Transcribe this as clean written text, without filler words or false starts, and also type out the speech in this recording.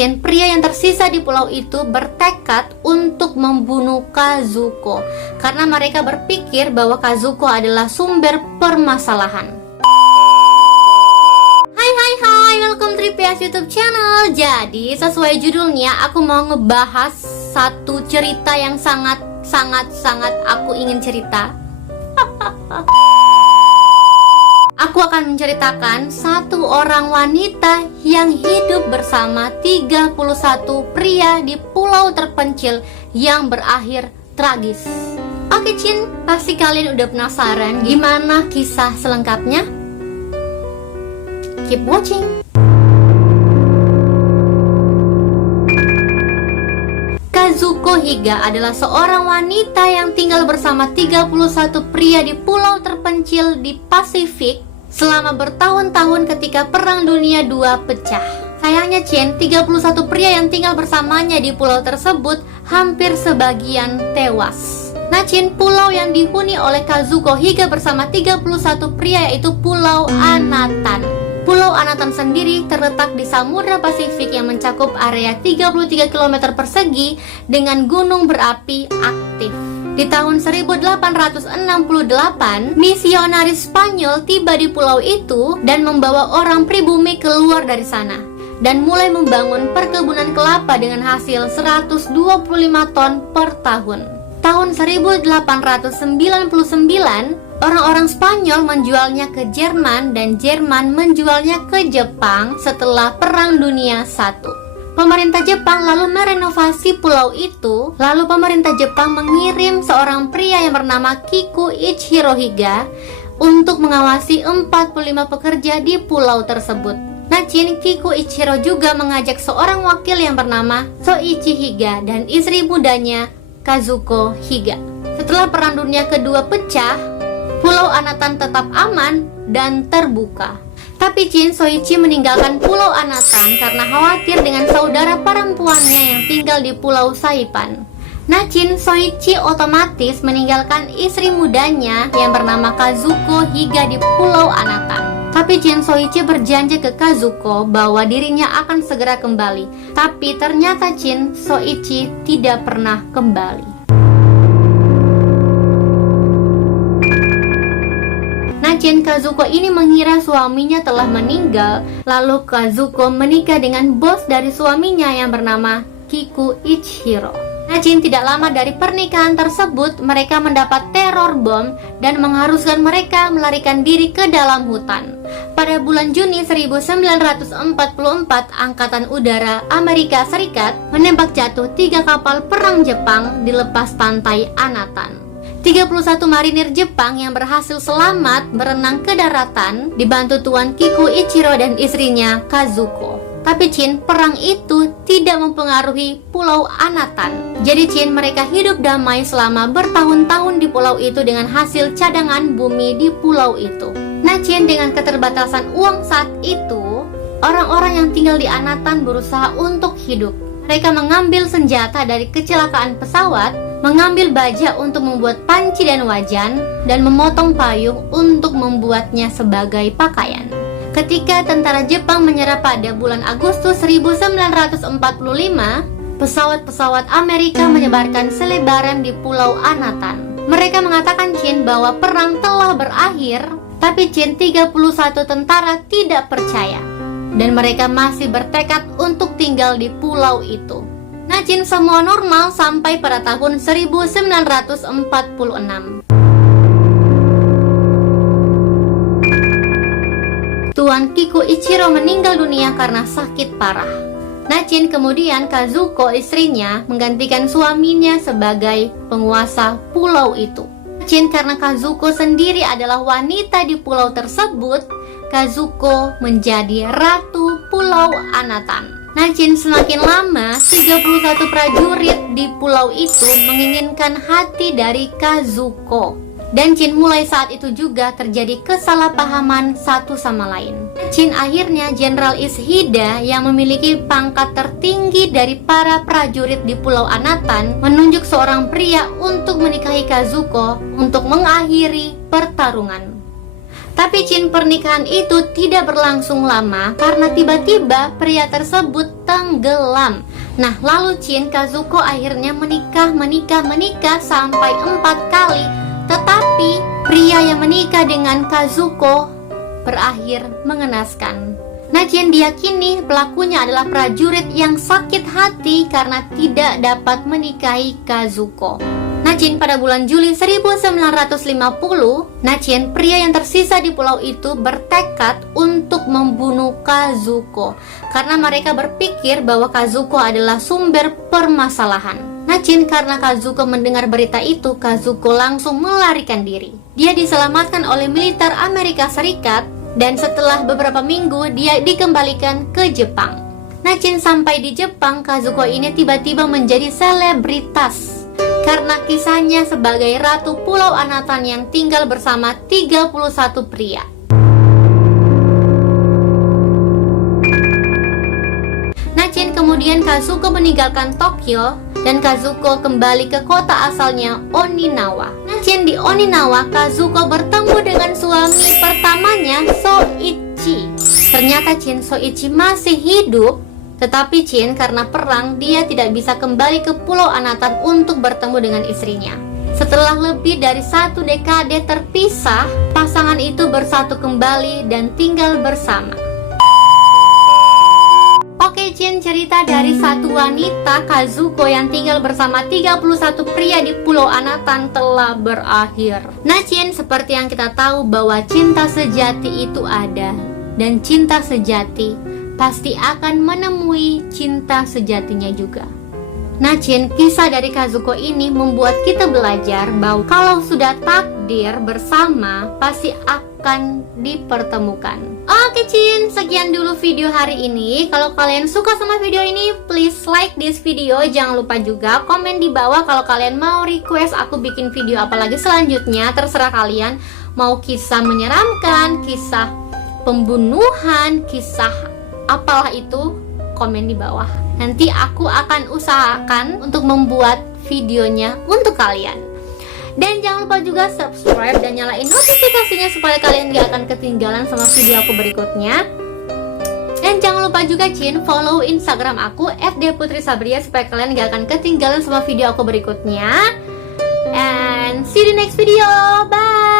Chin, pria yang tersisa di pulau itu bertekad untuk membunuh Kazuko karena mereka berpikir bahwa Kazuko adalah sumber permasalahan. Hai, welcome to PS YouTube channel. Jadi sesuai judulnya, aku mau ngebahas satu cerita yang sangat aku ingin cerita. Aku akan menceritakan satu orang wanita yang hidup bersama 31 pria di pulau terpencil yang berakhir tragis. Oke Chin, pasti kalian udah penasaran gimana kisah selengkapnya? Keep watching. Kazuko Higa adalah seorang wanita yang tinggal bersama 31 pria di pulau terpencil di Pasifik selama bertahun-tahun ketika Perang Dunia II pecah. Sayangnya Chin, 31 pria yang tinggal bersamanya di pulau tersebut hampir sebagian tewas. Nah Chin, pulau yang dihuni oleh Kazuko Higa bersama 31 pria yaitu Pulau Anatan. Pulau Anatan sendiri terletak di Samudra Pasifik yang mencakup area 33 km persegi dengan gunung berapi aktif. Di tahun 1868, misionaris Spanyol tiba di pulau itu dan membawa orang pribumi keluar dari sana dan mulai membangun perkebunan kelapa dengan hasil 125 ton per tahun. Tahun 1899, orang-orang Spanyol menjualnya ke Jerman dan Jerman menjualnya ke Jepang setelah Perang Dunia I. Pemerintah Jepang lalu merenovasi pulau itu. Lalu pemerintah Jepang mengirim seorang pria yang bernama Kiku Ichiro Higa untuk mengawasi 45 pekerja di pulau tersebut. Nah Chin, Kiku Ichiro juga mengajak seorang wakil yang bernama Soichi Higa dan istri mudanya Kazuko Higa. Setelah Perang Dunia Kedua pecah, Pulau Anatan tetap aman dan terbuka. Tapi Chin, Soichi meninggalkan Pulau Anatan karena khawatir dengan saudara perempuannya yang tinggal di Pulau Saipan. Nah Chin, Soichi otomatis meninggalkan istri mudanya yang bernama Kazuko Higa di Pulau Anatan. Tapi Chin, Soichi berjanji ke Kazuko bahwa dirinya akan segera kembali. Tapi ternyata Chin, Soichi tidak pernah kembali. Chin, Kazuko ini mengira suaminya telah meninggal. Lalu Kazuko menikah dengan bos dari suaminya yang bernama Kiku Ichiro. Nah Chin, tidak lama dari pernikahan tersebut, mereka mendapat teror bom dan mengharuskan mereka melarikan diri ke dalam hutan. Pada bulan Juni 1944, Angkatan Udara Amerika Serikat menembak jatuh 3 kapal perang Jepang di lepas pantai Anatan. 31 marinir Jepang yang berhasil selamat berenang ke daratan dibantu Tuan Kiku Ichiro dan istrinya Kazuko. Tapi Chin, perang itu tidak mempengaruhi Pulau Anatan. Jadi Chin, mereka hidup damai selama bertahun-tahun di pulau itu dengan hasil cadangan bumi di pulau itu. Nah Chin, dengan keterbatasan uang saat itu, orang-orang yang tinggal di Anatan berusaha untuk hidup. Mereka mengambil senjata dari kecelakaan pesawat, mengambil baja untuk membuat panci dan wajan, dan memotong payung untuk membuatnya sebagai pakaian. Ketika tentara Jepang menyerah pada bulan Agustus 1945, pesawat-pesawat Amerika menyebarkan selebaran di Pulau Anatan. Mereka mengatakan Chin bahwa perang telah berakhir, tapi Chin, 31 tentara tidak percaya dan mereka masih bertekad untuk tinggal di pulau itu. Nah Chin, semua normal sampai pada tahun 1946. Tuan Kiku Ichiro meninggal dunia karena sakit parah. Nah Chin, kemudian Kazuko istrinya menggantikan suaminya sebagai penguasa pulau itu. Chin, karena Kazuko sendiri adalah wanita di pulau tersebut, Kazuko menjadi ratu Pulau Anatan. Nah Chin, semakin lama 31 prajurit di pulau itu menginginkan hati dari Kazuko. Dan Chin, mulai saat itu juga terjadi kesalahpahaman satu sama lain. Chin, akhirnya Jenderal Ishida yang memiliki pangkat tertinggi dari para prajurit di Pulau Anatan menunjuk seorang pria untuk menikahi Kazuko untuk mengakhiri pertarungan. Tapi Chin, pernikahan itu tidak berlangsung lama karena tiba-tiba pria tersebut tenggelam. Nah, lalu Kazuko akhirnya menikah sampai 4 kali. Tetapi pria yang menikah dengan Kazuko berakhir mengenaskan. diyakini pelakunya adalah prajurit yang sakit hati karena tidak dapat menikahi Kazuko. Pada bulan Juli 1950, pria yang tersisa di pulau itu bertekad untuk membunuh Kazuko karena mereka berpikir bahwa Kazuko adalah sumber permasalahan. Karena Kazuko mendengar berita itu, Kazuko langsung melarikan diri. Dia diselamatkan oleh militer Amerika Serikat dan setelah beberapa minggu dia dikembalikan ke Jepang. Sampai di Jepang, Kazuko ini tiba-tiba menjadi selebritas karena kisahnya sebagai Ratu Pulau Anatan yang tinggal bersama 31 pria. Kemudian Kazuko meninggalkan Tokyo dan Kazuko kembali ke kota asalnya, Oninawa. Di Oninawa, Kazuko bertemu dengan suami pertamanya, Soichi. Ternyata Soichi masih hidup, tetapi karena perang dia tidak bisa kembali ke Pulau Anatan untuk bertemu dengan istrinya. Setelah lebih dari 1 dekade terpisah, pasangan itu bersatu kembali dan tinggal bersama. Oke, cerita dari satu wanita, Kazuko, yang tinggal bersama 31 pria di Pulau Anatan telah berakhir. Seperti yang kita tahu bahwa cinta sejati itu ada, dan cinta sejati pasti akan menemui cinta sejatinya juga. Kisah dari Kazuko ini membuat kita belajar bahwa kalau sudah takdir bersama, pasti akan dipertemukan. Oke, sekian dulu video hari ini. Kalau kalian suka sama video ini, please like this video. Jangan lupa juga komen di bawah kalau kalian mau request aku bikin video apa lagi selanjutnya. Terserah kalian, mau kisah menyeramkan, kisah pembunuhan, kisah apalah itu, komen di bawah. Nanti aku akan usahakan untuk membuat videonya untuk kalian. Dan jangan lupa juga subscribe dan nyalain notifikasinya supaya kalian gak akan ketinggalan sama video aku berikutnya. Dan jangan lupa juga follow Instagram aku @deputrisabria supaya kalian gak akan ketinggalan sama video aku berikutnya. And see you di next video. Bye.